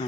สา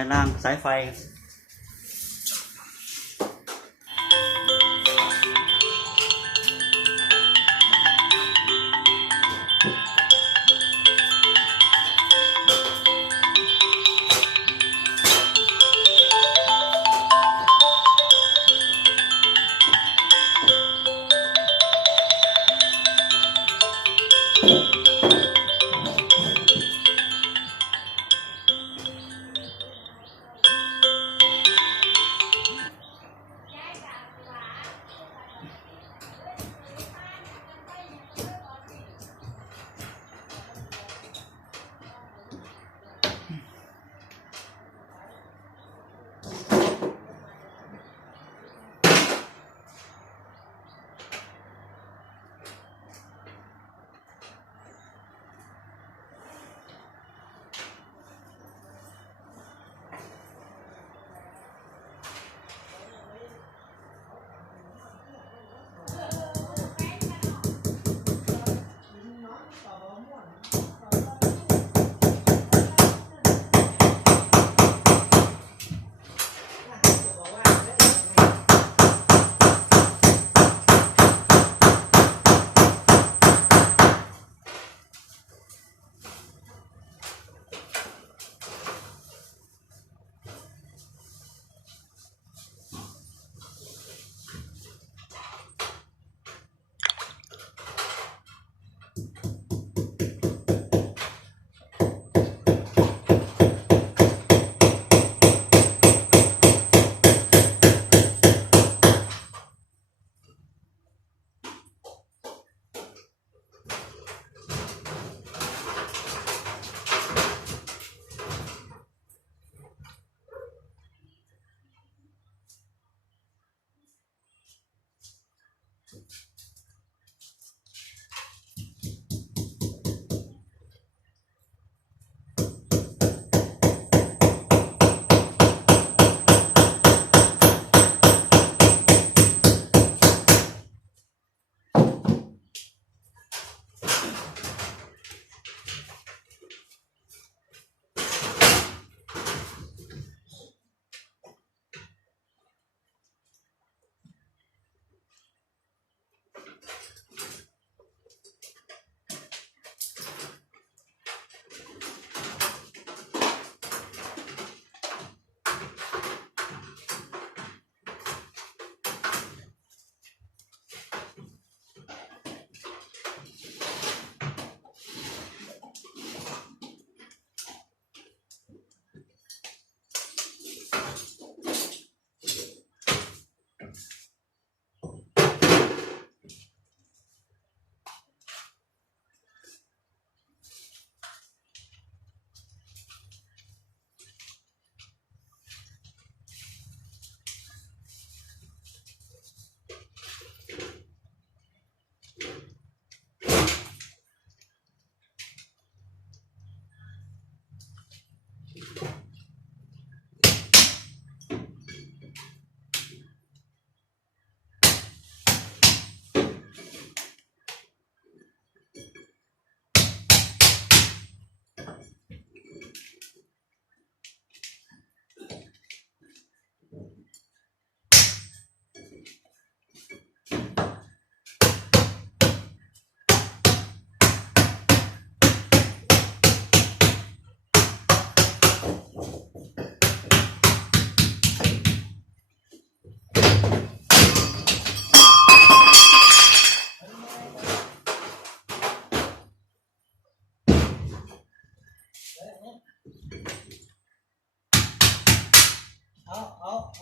ยรางสายไฟ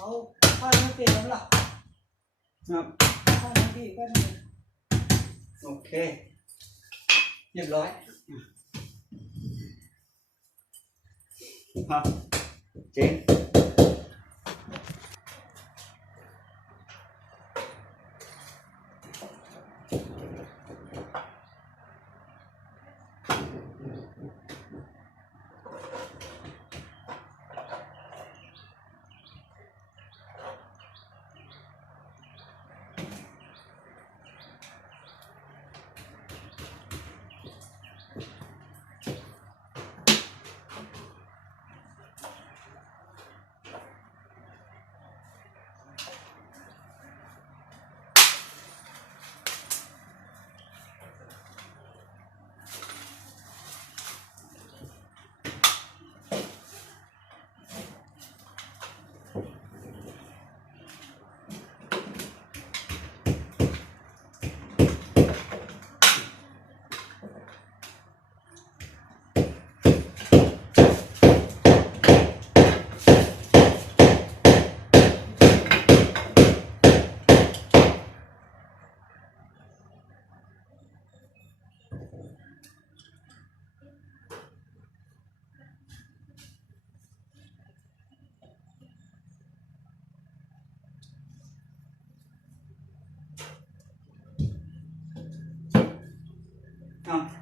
เอาข้าวน้ำเปรี้ยวหรอครับข้าวน้ำเปรี้ยวก็ได้โอเคเรียบร้อยครับเจ๋ง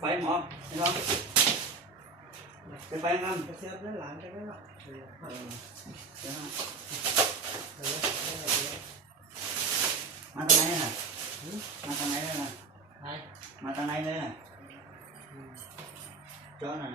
ไฟหมอเห็นไหมไปกันไปเสียบนั่นหลานไปแล้วมาทางไหนน่ะมาทางไหนเลยน่ะมาทางไหนเลยน่ะเจ้าหน่อย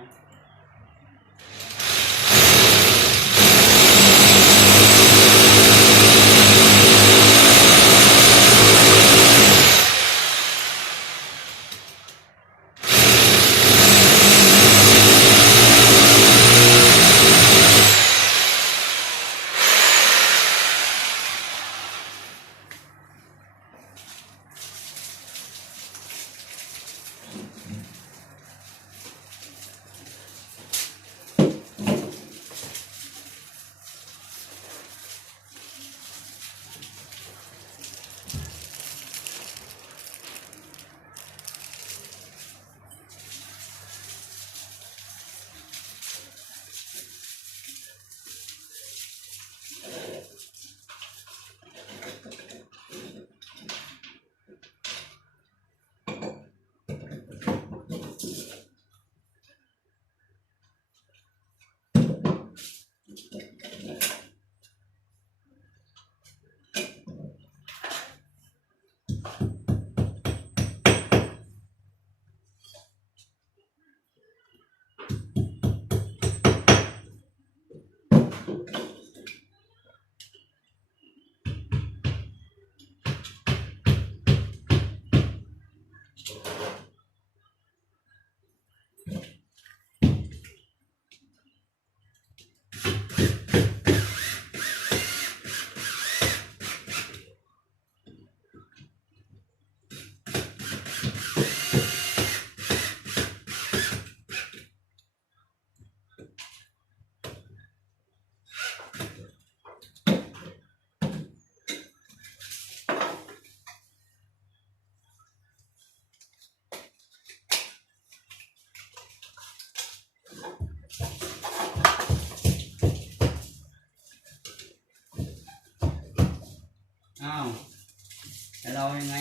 แต่เรายังไง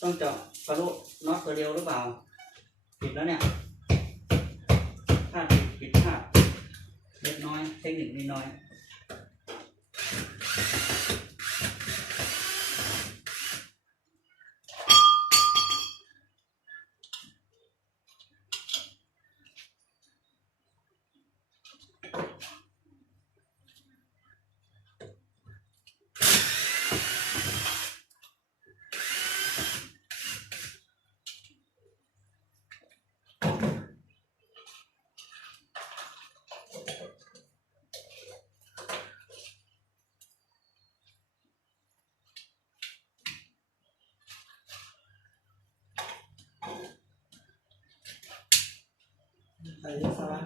ต้องเจาะทะลุน็อตตัวเดียวหรือเปล่าผิดแล้วเนี่ยพลาดผิดพลาดเล็กน้อยเทคนิคนิดน้อยใส่สว่าน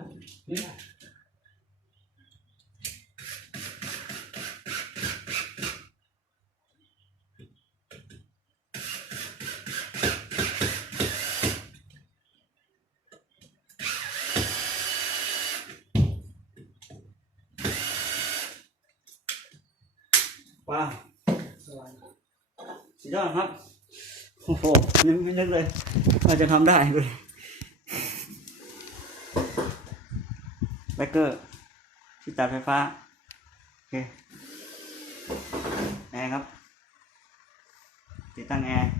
สุดยอดครับโอ้โหยังไม่นึกเลยว่าจะทำได้เลยแบคเกอร์ที่ตัดไฟฟ้าโอเคแอร์ครับติดตั้งแอร์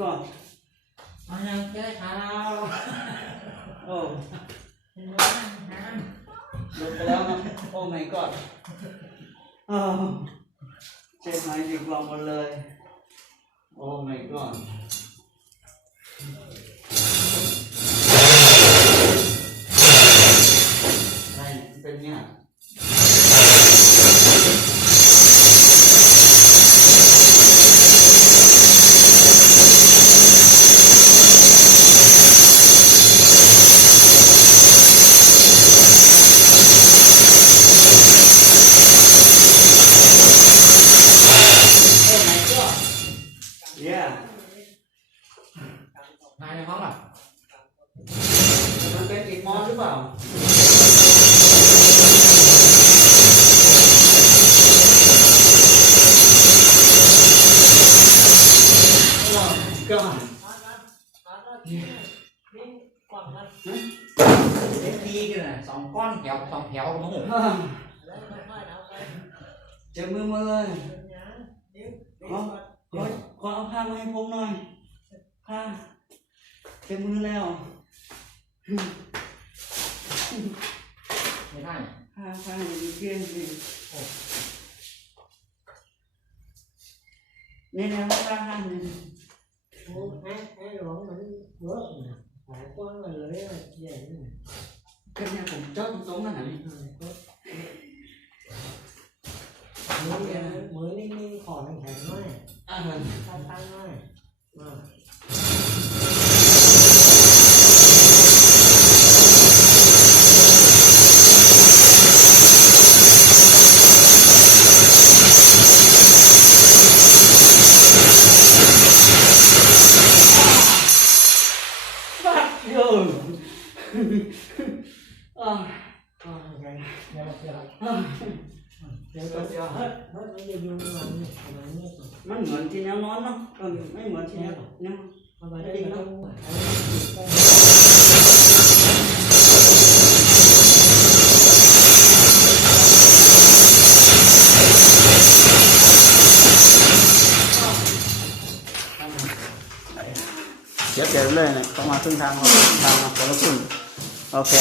god มายังเจ๊ขาว โอ้ เห็นว่าน้ หลุดไปแล้วครับโอ้ my god อ้าวเจ็บหายจิกลองหมดเลยโอ้ my god อะไรเป็นเนี่ยYeah ำมาในห้องหรอ มันเป็นอิฐมอนหรือเปล่าโอ้ god เอ็นดีกันนะ2 ก้อนแถว2 แถวมั้งเหรอ เจ็บมือมาเลยขอเอาผ้ามาให้ผมหน่อยผ้าเจ็บมือแล้ว ไม่ได้ ผ้าอย่างนี้เกลี้ยงสินี่นะผ้านี่ โอ้ให้หลวงมันเวิร์กนะหลายก้อนเลยใหญ่นี่ ก็เนี่ยผมเจ้าตรงนั้นนี่ มือนิ่งๆขอแข็งๆหน่อยตั้งๆหน่อยโย่อ่า เดี๋ยวเดี๋ยว เดี๋ยวเดี๋ยว มันจะยุ่งมันนี่มันนี่ มันเหมือนที่แนวนอนเนาะไม่เหมือนที่แนวเนี่ย ทำไมได้ยินแล้ว เดี๋ยวเลยเนี่ยต้องมาครึ่งทางมาคนละครึ่งโอเค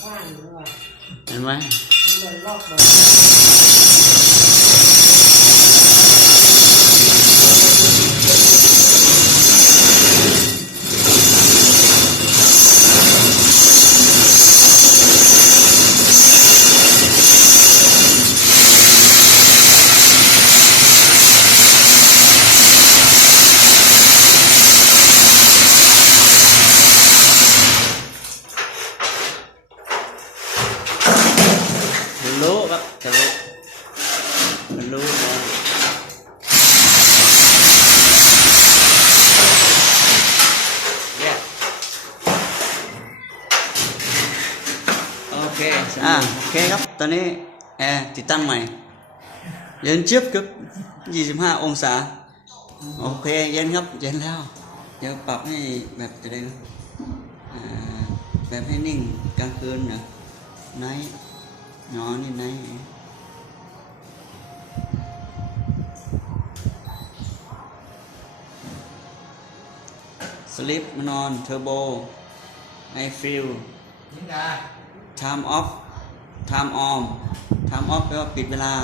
ข้างหรือว่า เห็นไหม มันเลยลอกเลย รู้ครับจะรู้มันรู้นะโอเคโอเคครับตอนนี้แอร์ติดตั้งใหม่เย็นเจี๊ยบครับ25 องศาโอเคเย็นครับเย็นแล้วเดี๋ยวปรับให้แบบจะได้แบบให้นิ่งกลางคืนนะไนท์nhỏ như này sleep on turbo I feel นี่กา time off time on time off แปลว่าปิดเวลา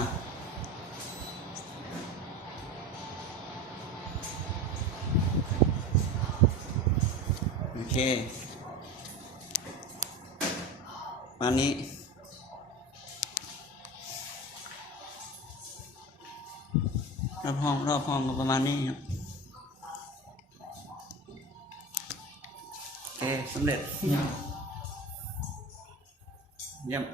โอเควันนี้รอบห้องก็ประมาณนี้ครับโอเคสำเร็จเยี่ยม